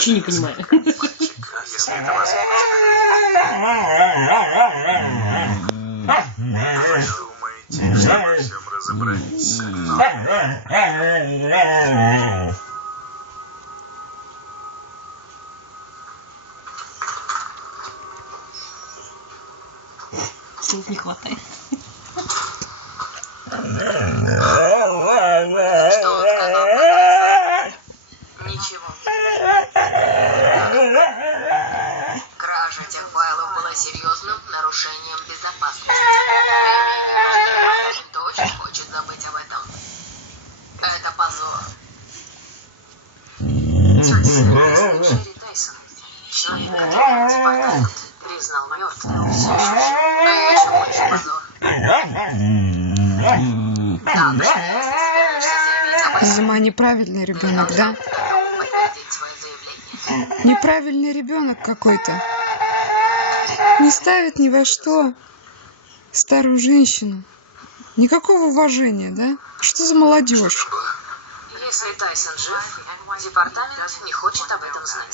Ничего не понимаю. Мальчик, если это возможно. Вы думаете, что во всем разобрались? Слов не хватает. Что он сказал? Ничего. Кража тех файлов была серьезным нарушением безопасности. Кто очень хочет забыть об этом. Это позор. Шерри Тайсон, человек, которого департамент признал мертвым, все еще больше позор. Да, если собираешься заявить об этом, Зима неправильный ребенок, да? подтвердить свое заявление. Неправильный ребенок какой-то. Не ставит ни во что старую женщину. Никакого уважения, да? Что за молодежь? Если Тайсон жив, департамент не хочет об этом знать.